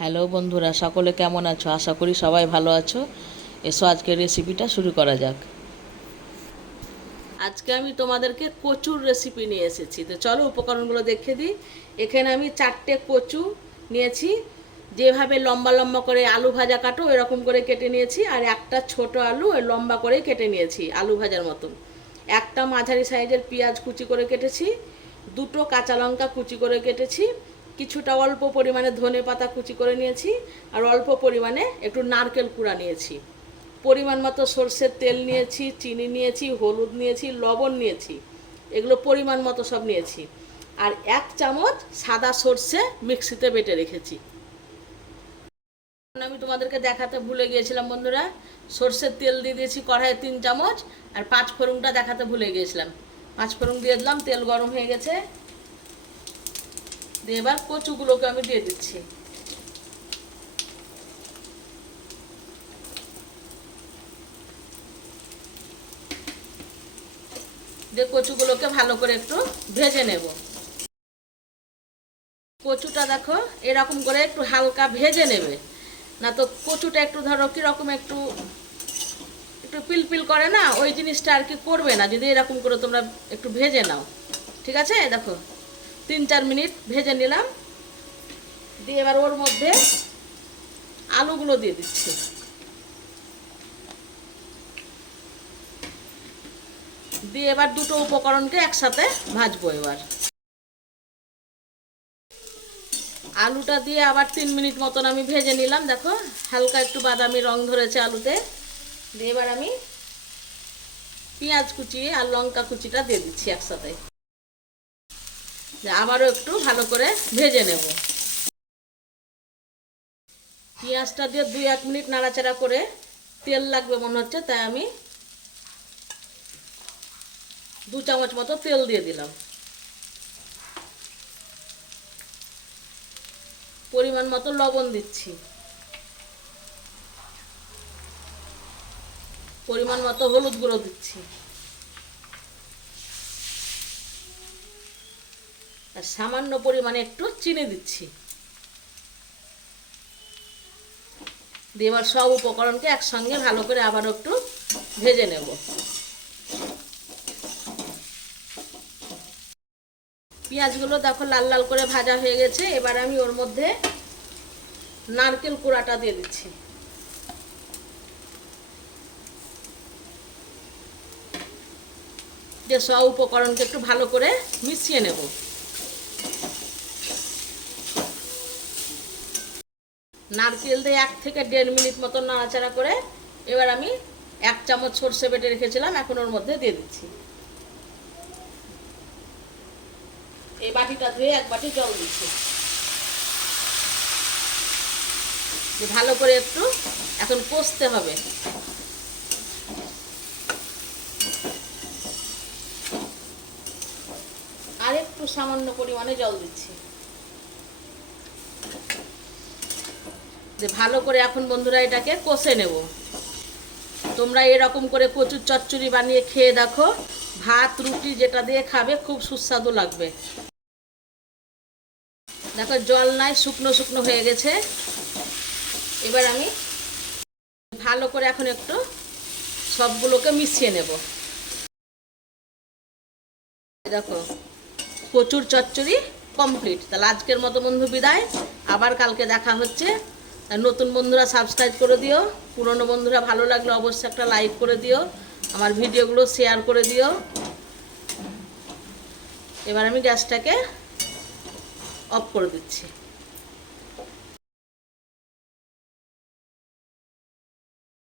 Hello বন্ধুরা, সকলে কেমন আছো? আশা করি সবাই ভালো আছো। এসো আজকের রেসিপিটা শুরু করা যাক। আজকে আমি তোমাদেরকে কচুর রেসিপি নিয়ে এসেছি। তো চলো উপকরণগুলো দেখে দিই। এখানে আমি চারটে কচু নিয়েছি। যেভাবে লম্বা লম্বা করে আলু ভাজা কাটো এরকম করে কেটে নিয়েছি। আর একটা ছোট আলু লম্বা করে কেটে নিয়েছি আলু ভাজার মতন। একটা মাঝারি সাইজের পেঁয়াজ কুচি করে কেটেছি। দুটো কাঁচা লঙ্কা কুচি করে কেটেছি। কিছুটা অল্প পরিমাণে ধনে পাতা কুচি করে নিয়েছি আর অল্প পরিমাণে একটু নারকেল কুড়া নিয়েছি। পরিমাণ মতো সর্ষের তেল নিয়েছি, চিনি নিয়েছি, হলুদ নিয়েছি, লবণ নিয়েছি, এগুলো পরিমাণ মতো সব নিয়েছি। আর এক চামচ সাদা সর্ষে মিক্সিতে বেটে রেখেছি। আমি তোমাদেরকে দেখাতে ভুলে গিয়েছিলাম বন্ধুরা, সর্ষের তেল দিয়ে দিয়েছি কড়াইয়ে তিন চামচ আর পাঁচ ফোড়নটা দেখাতে ভুলে গিয়েছিলাম। পাঁচ ফোড়ন দিয়ে দিলাম, তেল গরম হয়ে গেছে। দিয়ে এবার কচুগুলোকে আমি দিয়ে দিচ্ছি। দিয়ে কচুগুলোকে ভালো করে একটু ভেজে নেব। কচুটা দেখো এরকম করে একটু হালকা ভেজে নেবে। না তো কচুটা একটু ধরো কীরকম একটু একটু পিলপিল করে না, ওই জিনিসটা আর কি করবে না, যদি এরকম করে তোমরা একটু ভেজে নাও। ঠিক আছে? দেখো। তিন চার মিনিট ভেজে নিলাম। দিয়ে এবার ওর মধ্যে আলুগুলো দিয়ে দিচ্ছি। দিয়ে এবার দুটো উপকরণকে একসাথে ভাজবো এবার। আলুটা দিয়ে আবার তিন মিনিট মতন আমি ভেজে নিলাম। দেখো, হালকা একটু বাদামি রং ধরেছে আলুতে। দিয়ে এবার আমি পেঁয়াজ কুচি আর লঙ্কা কুচিটা দিয়ে দিচ্ছি একসাথে। আবারও একটু ভালো করে ভেজে নেব। পেঁয়াজটা দিয়ে দুই এক মিনিট নাড়াচাড়া করে তেল লাগবে মনে হচ্ছে, তাই আমি দু চামচ মতো তেল দিয়ে দিলাম। পরিমাণ মতো লবণ দিচ্ছি। পরিমাণ মতো হলুদ গুঁড়ো দিচ্ছি। আর সামান্য পরিমাণে একটু চিনি দিচ্ছি। দিয়ে এবার সব উপকরণকে একসঙ্গে ভালো করে আবার একটু ভেজে নেব। পেঁয়াজগুলো দেখো লাল লাল করে ভাজা হয়ে গেছে, এবার আমি ওর মধ্যে নারকেল কুড়াটা দিয়ে দিচ্ছি। যে সব উপকরণকে একটু ভালো করে মিশিয়ে নেব। নারকেল দিয়ে এক থেকে দেড় মিনিট মতো নাড়াচাড়া করে এবার আমি এক চামচ সর্ষে বেটে রেখেছিলাম, এখন ওর মধ্যে দিয়ে দিচ্ছি। এই বাটিটা ধুয়ে এক বাটি জল দিচ্ছি। ভালো করে একটু এখন কষতে হবে। আর একটু সামান্য পরিমাণে জল দিচ্ছি। যে ভালো করে এখন বন্ধুরা এটাকে কষে নেব। তোমরা এরকম করে কচুর চচ্চড়ি বানিয়ে খেয়ে দেখো। ভাত, রুটি যেটা দিয়ে খাবে খুব সুস্বাদু লাগবে। দেখো জল নাই, শুকনো শুকনো হয়ে গেছে। এবার আমি ভালো করে এখন একটু সবগুলোকে মিশিয়ে নেব। দেখো প্রচুর চচ্চড়ি কমপ্লিট। তাহলে আজকের মতো বন্ধু বিদায়। আবার কালকে দেখা হচ্ছে। আর নতুন বন্ধুরা সাবস্ক্রাইব করে দিও। পুরনো বন্ধুরা ভালো লাগলে অবশ্যই একটা লাইক করে দিও। আমার ভিডিওগুলো শেয়ার করে দিও। এবার আমি গ্যাসটাকে অফ করে দিচ্ছি।